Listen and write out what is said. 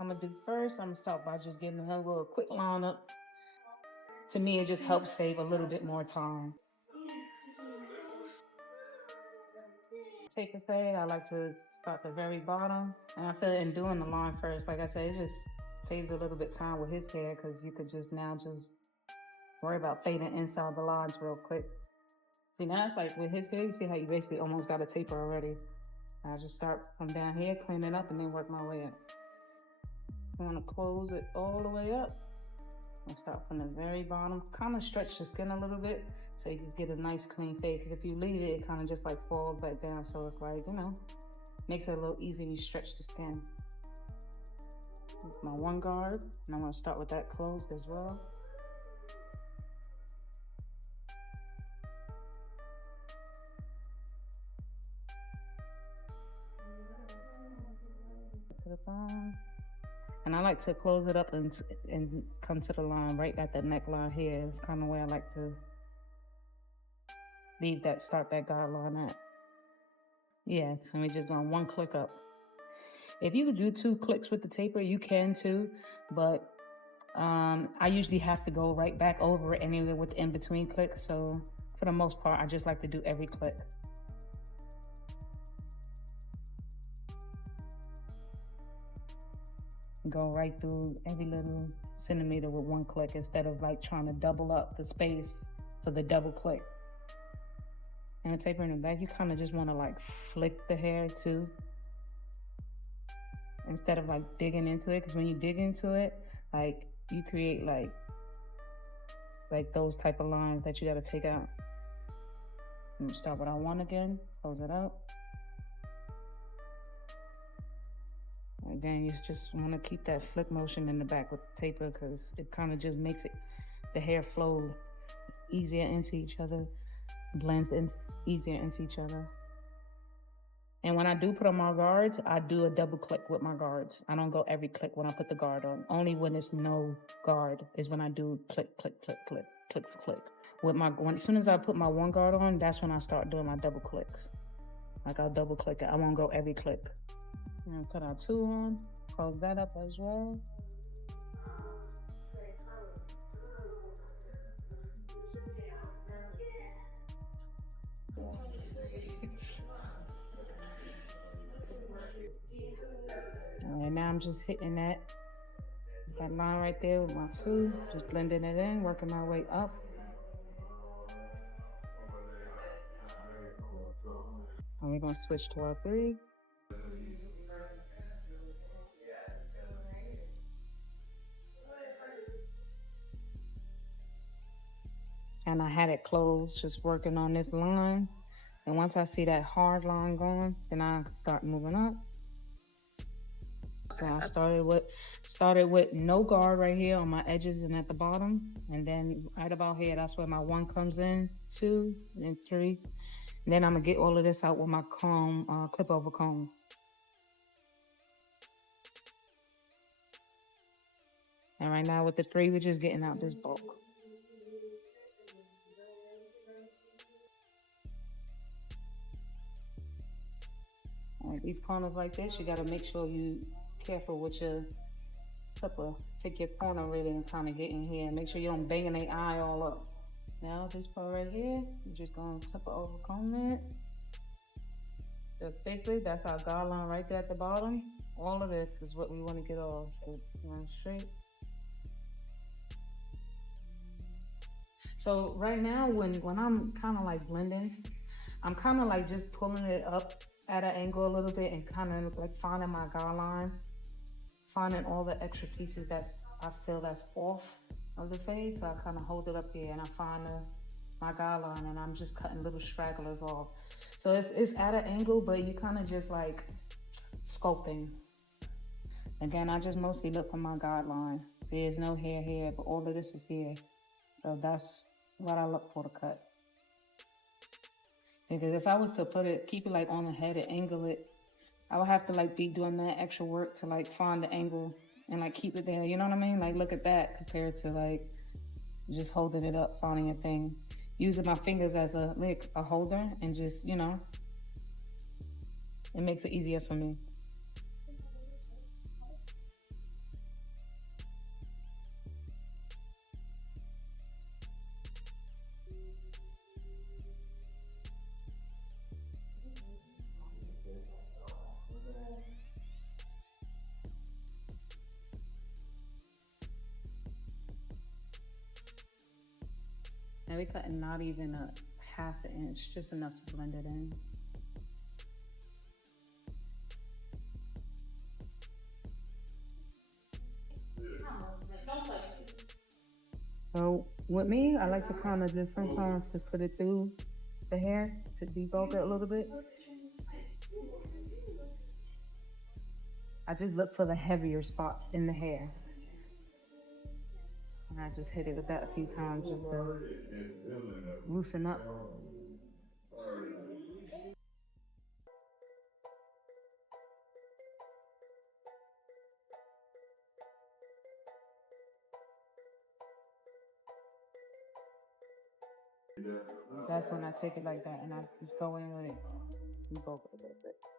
I'm gonna do first, I'm gonna start by just giving her a little quick line up. To me, it just helps save a little bit more time. Taper fade, I like to start the very bottom. And I feel in doing the line first, like I said, it just saves a little bit time with his hair because you could just now just worry about fading inside the lines real quick. See, now it's like with his hair, you see how you basically almost got a taper already. I just start from down here, clean it up, and then work my way up. I want to close it all the way up and start from the very bottom. Kind of stretch the skin a little bit so you can get a nice clean fade. Because if you leave it, it kind of just like falls back down. So it's like, you know, makes it a little easier when you stretch the skin. It's my one guard, and I'm going to start with that closed as well. To the bottom. And I like to close it up and come to the line right at the neckline here. It's kind of where I like to leave that, start that guide line at. Yeah, so we just doing one click up. If you would do 2 clicks with the taper, you can too, but I usually have to go right back over it anyway with the in-between clicks. So for the most part, I just like to do every click. Go right through every little centimeter with one click instead of like trying to double up the space for the double click. And taper in the back, you kind of just want to like flick the hair too, instead of like digging into it. Because when you dig into it, like you create like those type of lines that you got to take out. Let me start what I want again, close it up. Again, you just want to keep that flick motion in the back with the taper because it kind of just makes it, the hair flow easier into each other, blends in easier into each other. And when I do put on my guards, I do a double click with my guards. I don't go every click when I put the guard on. Only when there's no guard is when I do click, click, click, click, click, click. As soon as I put my one guard on, that's when I start doing my double clicks. Like I'll double click it. I won't go every click. And put our 2 on, close that up as well. And now I'm just hitting that line right there with my 2, just blending it in, working my way up. And we're gonna switch to our 3. And I had it closed, just working on this line. And once I see that hard line going, then I start moving up. So I started with no guard right here on my edges and at the bottom. And then right about here, that's where my 1 comes in, 2, and 3. And then I'm gonna get all of this out with my comb, clip over comb. And right now with the 3, we're just getting out this bulk. Like these corners like this, you gotta make sure you careful with your clipper. Take your corner really and kind of get in here. Make sure you don't bang their eye all up. Now this part right here, you're just gonna clipper over comb that. Just basically, that's our guide line right there at the bottom. All of this is what we want to get off. So run straight. So right now, when I'm kind of like blending, I'm kind of like just pulling it up at an angle a little bit and kind of like finding my guide line, finding all the extra pieces I feel that's off of the fade. So I kind of hold it up here and I find my guide line and I'm just cutting little stragglers off. So it's at an angle, but you kind of just like sculpting. Again, I just mostly look for my guide line. See, there's no hair here, but all of this is here. So that's what I look for to cut. Because if I was to keep it like on the head and angle it, I would have to like be doing that extra work to like find the angle and like keep it there. You know what I mean? Like look at that compared to like just holding it up, finding a thing. Using my fingers as a holder and just, you know, it makes it easier for me. And we cutting not even a half an inch, just enough to blend it in. So with me, I like to kind of just sometimes just put it through the hair to debulk it a little bit. I just look for the heavier spots in the hair. And I just hit it with that a few times just to loosen up. That's when I take it like that and I just go in with it, debulk it a little bit.